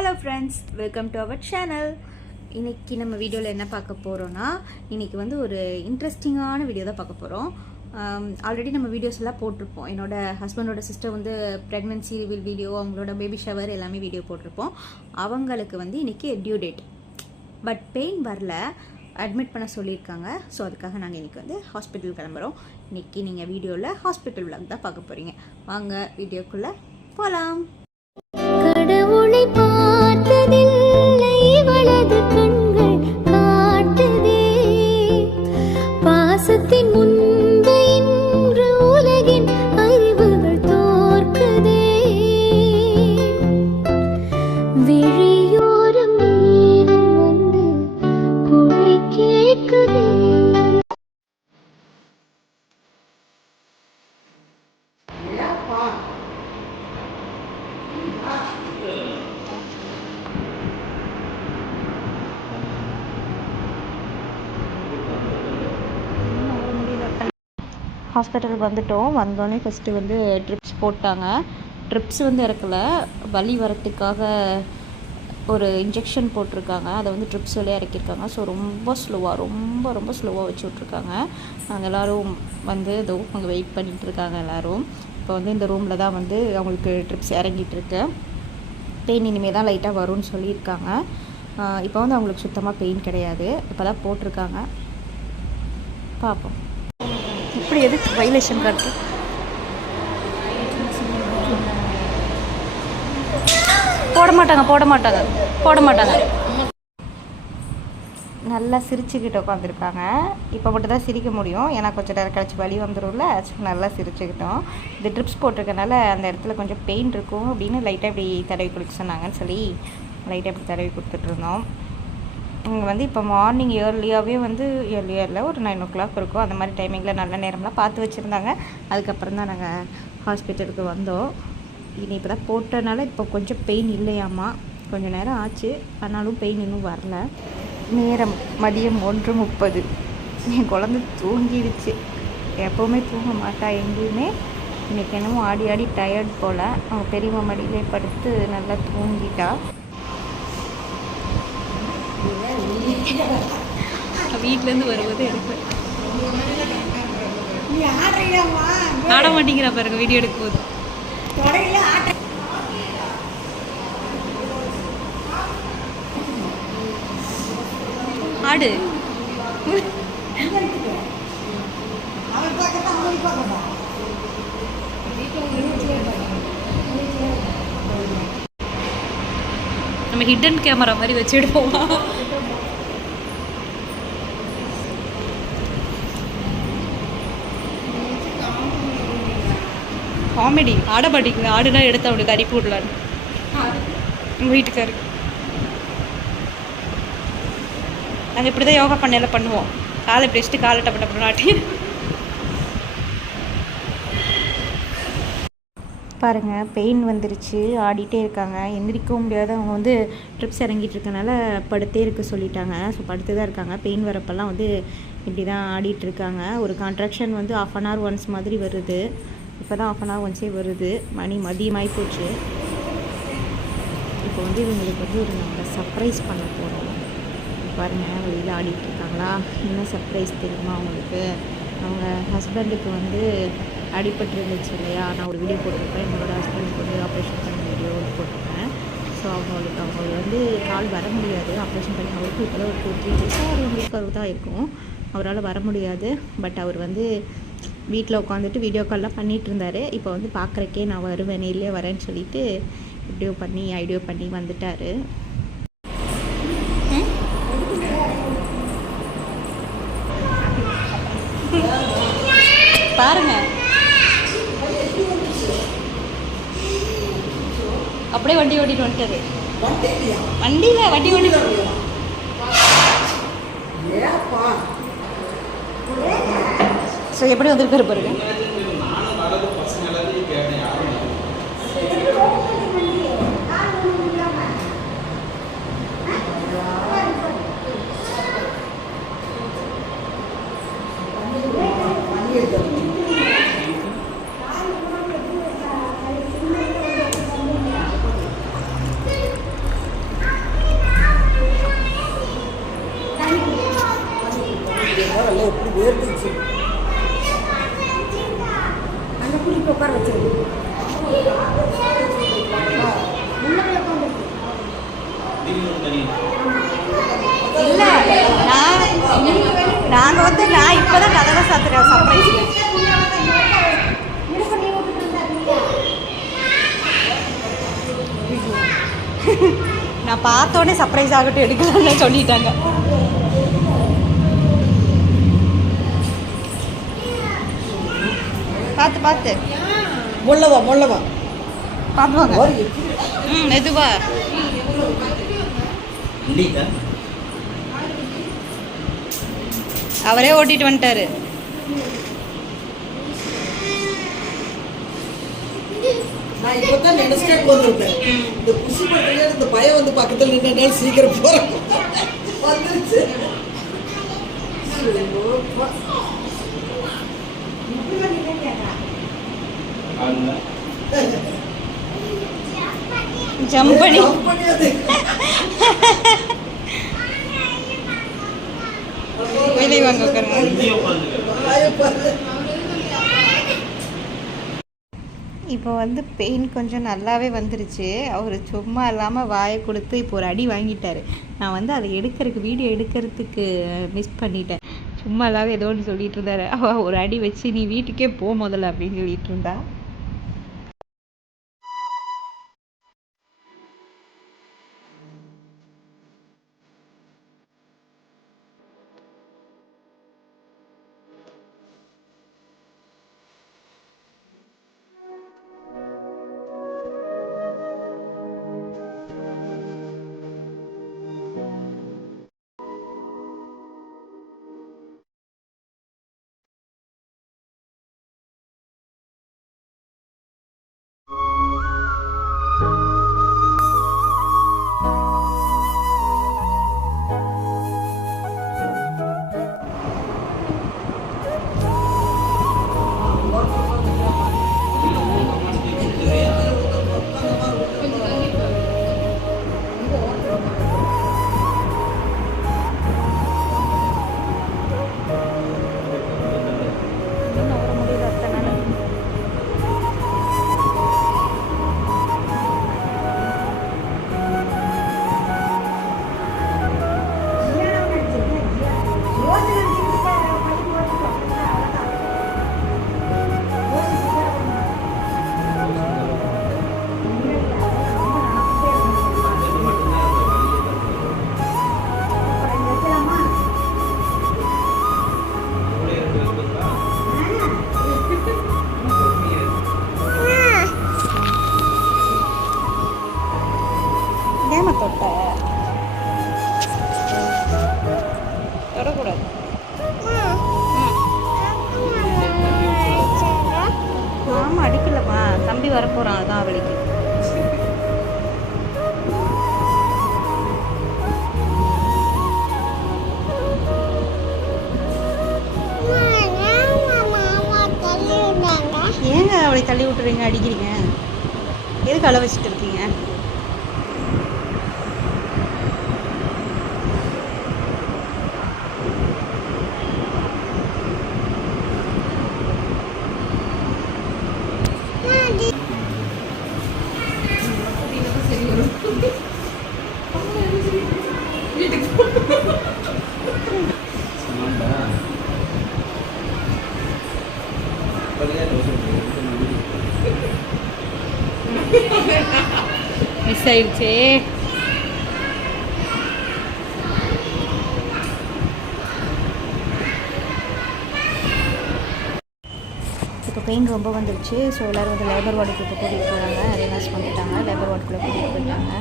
Hello friends, welcome to our channel. இன்றைக்கி நம்ம வீடியோவில் என்ன பார்க்க போகிறோன்னா, இன்றைக்கி வந்து ஒரு இன்ட்ரெஸ்டிங்கான வீடியோ தான் பார்க்க போகிறோம். ஆல்ரெடி நம்ம வீடியோஸ் எல்லாம் போட்டிருப்போம். என்னோடய ஹஸ்பண்டோட சிஸ்டர் வந்து ப்ரெக்னன்சி ரிவீல் வீடியோ, அவங்களோட பேபி ஷவர் எல்லாமே வீடியோ போட்டிருப்போம். அவங்களுக்கு வந்து இன்றைக்கி டியூ டேட், பட் பெயின் வரல, அட்மிட் பண்ண சொல்லியிருக்காங்க. ஸோ அதுக்காக நாங்கள் இன்றைக்கி வந்து ஹாஸ்பிட்டல் கிளம்புறோம். இன்றைக்கி நீங்கள் வீடியோவில் ஹாஸ்பிட்டல் விளாக் தான் பார்க்க போகிறீங்க. வாங்க வீடியோக்குள்ளே போகலாம். கடவுளை பார்த்ததில்லை இவளது கண்கள் காட்டுதே, பாசத்தின் முன்பு இன்று உலகின் அறிவுகள் தோற்குதே, விழியோரம் நீரம் வந்து குறை கேட்குதே. ஹாஸ்பிட்டலுக்கு வந்துட்டோம். வந்தோடனே ஃபஸ்ட்டு வந்து ட்ரிப்ஸ் போட்டாங்க. ட்ரிப்ஸ் வந்து இறக்கல, வலி வரத்துக்காக ஒரு இன்ஜெக்ஷன் போட்டிருக்காங்க. அதை வந்து ட்ரிப்ஸ் வழியாக இறக்கியிருக்காங்க. ஸோ ரொம்ப ஸ்லோவாக வச்சு விட்ருக்காங்க. நாங்கள் எல்லோரும் வந்து இதோ அங்கே வெயிட் பண்ணிகிட்டு இருக்காங்க எல்லோரும். இப்போ வந்து இந்த ரூமில் தான் வந்து அவங்களுக்கு ட்ரிப்ஸ் இறங்கிட்டுருக்கு. பெயின் இனிமேல் தான் லைட்டாக வரும்னு சொல்லியிருக்காங்க. இப்போ வந்து அவங்களுக்கு சுத்தமாக பெயின் கிடையாது. இப்போ தான் போட்டிருக்காங்க, பார்ப்போம். இப்படி எதுக்கு வைலேஷன் காட்டு? போட மாட்டாங்க. நல்லா சிரிச்சுக்கிட்டு உட்காந்துருக்காங்க. இப்போ மட்டும் தான் சிரிக்க முடியும், ஏன்னா கொஞ்சம் நேரம் கழிச்சு வலி வந்துடும்ல. நல்லா சிரிச்சுக்கிட்டோம். இந்த ட்ரிப்ஸ் போட்டிருக்கனால அந்த இடத்துல கொஞ்சம் பெயின் இருக்கும் அப்படின்னு லைட்டாக இப்படி தடவி கொடுக்க சொன்னாங்கன்னு சொல்லி லைட்டாக இப்படி தடவி கொடுத்துட்ருந்தோம். இங்கே வந்து இப்போ மார்னிங் ஏர்லியரில் ஒரு 9 o'clock இருக்கும். அந்த மாதிரி டைமிங்கில் நல்ல நேரம்லாம் பார்த்து வச்சுருந்தாங்க. அதுக்கப்புறம் தான் நாங்கள் ஹாஸ்பிட்டலுக்கு வந்தோம். இனி இப்போ தான் போட்டனால இப்போ கொஞ்சம் பெயின் இல்லையாம்மா. கொஞ்சம் நேரம் ஆச்சு, ஆனாலும் பெயின் இன்னும் வரல. நேரம் மதியம் 1:30. என் குழந்தை தூங்கிடுச்சு. எப்போவுமே தூங்க மாட்டா எங்கேயுமே. இன்றைக்கி என்னமோ ஆடி டயர்ட் போல். அவங்க பெரியம்மா மடியிலே படுத்து நல்லா தூங்கிட்டா. வீட்டிலேருந்து வரும்போது எடுப்பேன். ஆட மாட்டேங்கிறா பாருங்க வீடியோ எடுக்கும் போது. ஆடு நம்ம ஹிடன் கேமரா மாதிரி வச்சு எடுப்போம். காமெடி. ஆட மாட்டேங்குது. ஆடுனா எடுத்து அவனுக்கு அனுப்பி விடலான்னு எங்கள் வீட்டுக்காரு. நாங்கள் இப்படி தான் யோகா பண்ணையில் பண்ணுவோம். காலை இப்படி வச்சுட்டு காலை டப்பு நாட்டி பாருங்கள். பெயின் வந்துருச்சு, ஆடிட்டே இருக்காங்க, எந்திரிக்கவும் முடியாது. அவங்க வந்து ட்ரிப்ஸ் இறங்கிட்டு இருக்கனால படுத்தே இருக்க சொல்லிட்டாங்க. ஸோ படுத்து தான் இருக்காங்க. பெயின் வரப்பெல்லாம் வந்து இப்படி தான் ஆடிட்டுருக்காங்க. ஒரு கான்ட்ராக்ஷன் வந்து 1/2 hour ஒன்ஸ் மாதிரி வருது. இப்போ தான் 1/2 hour ஒன்ஸே வருது. மதியமாகி போச்சு. இப்போ வந்து இவங்களுக்கு வந்து ஒரு நாங்கள் சர்ப்ரைஸ் பண்ண போகிறோம். பாருங்கள், வெளியில் ஆடிட்டுருக்காங்களா. என்ன சர்ப்ரைஸ் தெரியுமா அவங்களுக்கு? அவங்க ஹஸ்பண்டுக்கு வந்து அடிபட்டுருந்துச்சு இல்லையா, நான் ஒரு வீடியோ போட்டிருப்பேன். என்னோடய ஹஸ்பண்டுக்கு வந்து ஆப்ரேஷன் பண்ண வீடியோ போட்டிருப்பேன். ஸோ அவங்க வந்து கால் வர முடியாது. ஆப்ரேஷன் பண்ணி அவருக்கு இப்போ தான் ஒரு 2-3 days அவருக்கு தான் இருக்கும். அவரால் வர முடியாது. பட் அவர் வந்து வீட்டில் உட்காந்துட்டு வீடியோ கால்லாம் பண்ணிகிட்டு இருந்தார். இப்போ வந்து பார்க்குறக்கே நான் வருவேன், நேர்லேயே வரேன்னு சொல்லிட்டு ஐடியோ பண்ணி வந்துட்டார். பாருங்க, அப்படியே வண்டி ஓட்டிட்டு வந்துட்டாரு. வண்டியில் வண்டி ஓட்டிட்டு ஸோ எப்படி வந்திருக்காரு பாருங்க. இல்லை நாங்கள் வந்து நான் இப்போ தான் கதவை சாத்துறேன் சர்ப்ரைஸ். நான் பார்த்தோன்னே சர்ப்ரைஸ் ஆகட்டும் எடுக்கலாம்னு சொல்லிட்டாங்க. பார்த்து பார்த்து முள்ளவா பார்த்துவாங்க. மெதுவா அவரே ஓட்டிட்டு வந்துட்டாரு. நான் இப்பதான் நினைச்சிட்டே போயிருப்பேன். இந்த குஷி பண்றீங்க இந்த பயம் வந்து பக்கத்துல நின்றாலும் சீக்கிரம் போறோம் வந்துருச்சு. ஜம்ப் பண்ணி வெளியே வாங்க உட்காருங்க. இப்போ வந்து பெயின் கொஞ்சம் நல்லாவே வந்துருச்சு. அவர் சும்மா இல்லாமல் வாயை கொடுத்து இப்போ ஒரு அடி வாங்கிட்டார். நான் வந்து அதை வீடியோ எடுக்கிறதுக்கு மிஸ் பண்ணிட்டேன். சும்மா இல்லாமல் ஏதோ ஒன்று சொல்லிட்டு இருந்தாரு. அவள் ஒரு அடி வச்சு நீ வீட்டுக்கே போ முதல்ல அப்படின்னு சொல்லிட்டு இருந்தா. தொடக்கூடாது. ஆமாம் அடிக்கலம்மா, தம்பி வரப்போகிறான் அதுதான் அவளுக்கு. ஏங்க அவளை தள்ளி விட்டுறீங்க, அடிக்கிறீங்க? எதுக்கு அளவு வச்சுட்டு இருக்கீங்க? மிஸ் ஆயிடுச்சே. இப்போ பெயின் ரொம்ப வந்துருச்சு. ஸோ எல்லோரும் வந்து லேபர் வார்டுக்கு இப்போ கூட்டிகிட்டு போகிறாங்க. ரிலாக்ஸ் பண்ணிட்டாங்க. லேபர் வார்டுக்குள்ளே கூட்டிகிட்டு போயிட்டாங்க.